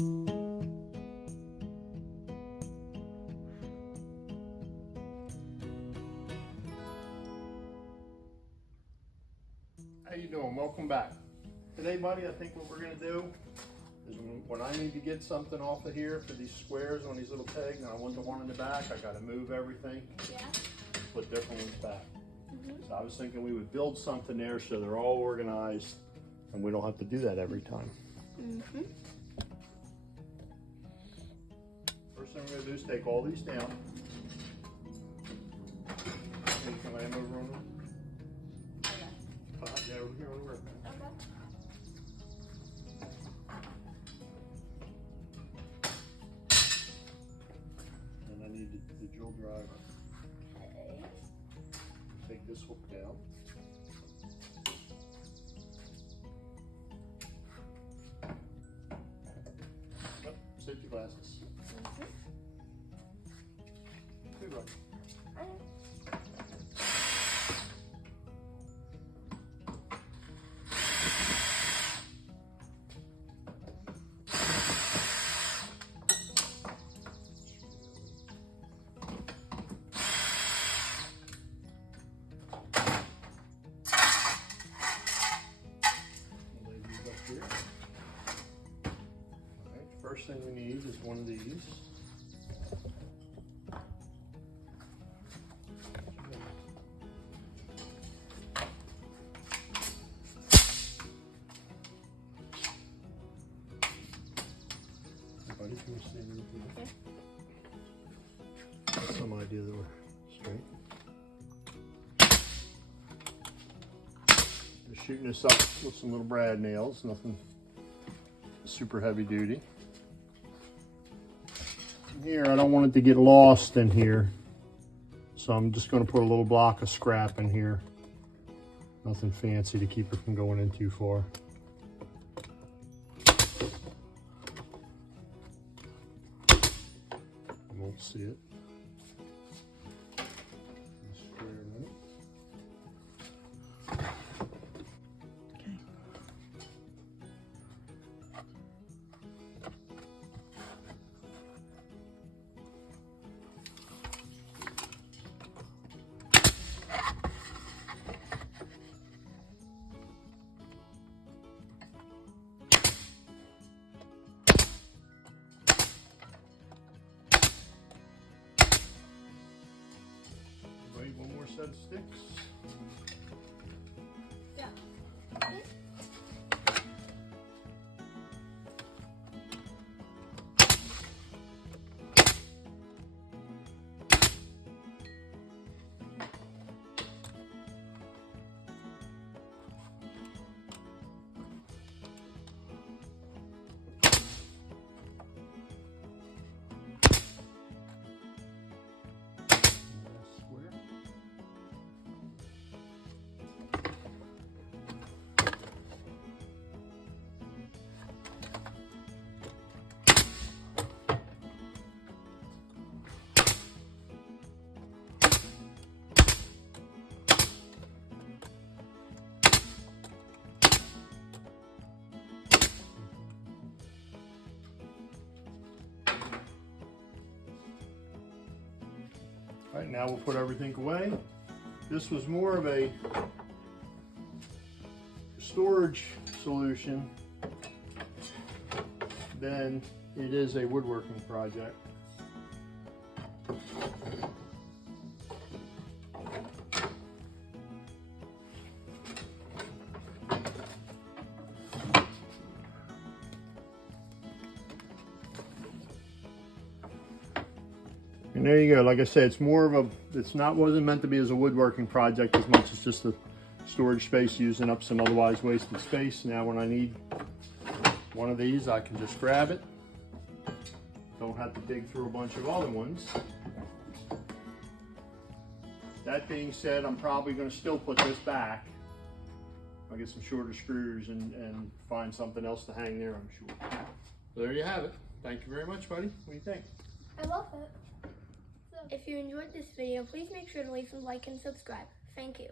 How you doing? Welcome back. Today, buddy, I think what we're going to do is when I need to get something off of here for these squares on these little pegs, and I want the one in the back, I got to move everything. Yeah. Put different ones back. So I was thinking we would build something there so they're all organized and we don't have to do that every time. First thing we're going to do is take all these down. And you can lay them over on them. Yeah, over here, over. And I need the drill driver. Okay. Take this hook down. Yep, safety glasses. Good luck. First thing we need is one of these. Everybody, can you stand with me? Okay. Some idea that we're straight. Just shooting this up with some little brad nails, nothing super heavy duty. Here, I don't want it to get lost in here, so I'm just going to put a little block of scrap in here. Nothing fancy to keep it from going in too far. You won't see it. Square it in. One more set of sticks. Yeah. All right, now we'll put everything away. This was more of a storage solution than it is a woodworking project. And there you go. Like I said, it's more of a, wasn't meant to be as a woodworking project as much as just a storage space, using up some otherwise wasted space. Now when I need one of these, I can just grab it. Don't have to dig through a bunch of other ones. That being said, I'm probably going to still put this back. I'll get some shorter screws and find something else to hang there, I'm sure. So there you have it. Thank you very much, buddy. What do you think? I love it. If you enjoyed this video, please make sure to leave a like and subscribe. Thank you.